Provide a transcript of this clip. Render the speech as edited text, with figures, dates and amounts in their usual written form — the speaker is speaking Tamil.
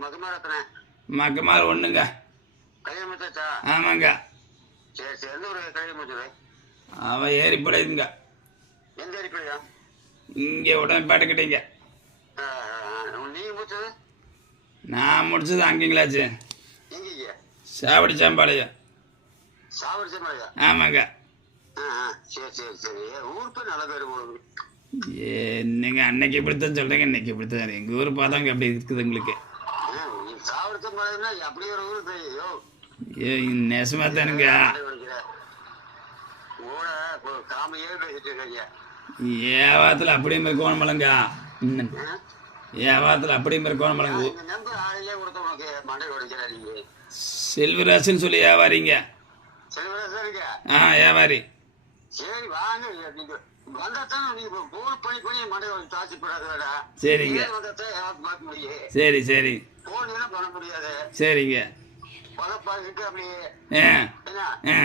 மகமார் எத்தனை? மகமார் ஒன்றுங்க. கல்யாணம் முடிச்சாச்சா? ஆமாங்க. சரி சரி. எந்த ஒரு கல்யாணம் முடிச்சது? அவன் ஏரிப்படையுங்க. எந்த ஏரிப்படையா? இங்கே உடனே நீங்க முடிச்சது? நான் முடிச்சது அங்கேங்களாச்சு. எங்கீங்க? சாவடி சாம்பாளையம். சாவடி சாம்பாளையா? ஆமாங்க. சரி சரி சரி. ஊர் பேர் நல்ல பேர் போகுது. என்னங்க அன்னைக்கு இப்படித்தான் சொல்றீங்க, இன்னைக்கு இப்படித்தான். எங்க ஊர் பார்த்தாங்க அப்படி இருக்குது உங்களுக்கு. சாவடி சாம்பாளையம்னா அப்படி ஒரு ஊர் தெரியும். நெசமா தானுங்க. காமையே பேசிட்டு இருக்காங்க. ஏவாத்துல அப்படியும் மாதிரி கோணமலங்க. ஏவாத்துல அப்படியும் மாதிரி கோணமலங்க. செல்வராசன் சொல்லி வியாபாரிங்க. வியாபாரி. சரி வாங்க. நீங்க வந்தாத்தான் நீங்க போன் பண்ணி பண்ணி மண்டை தாசி போடாத. சரிங்க. பார்க்க முடியும். சரி சரி. போன் பண்ண முடியாது. சரிங்க. பல பாதிக்கு அப்படியே. என்ன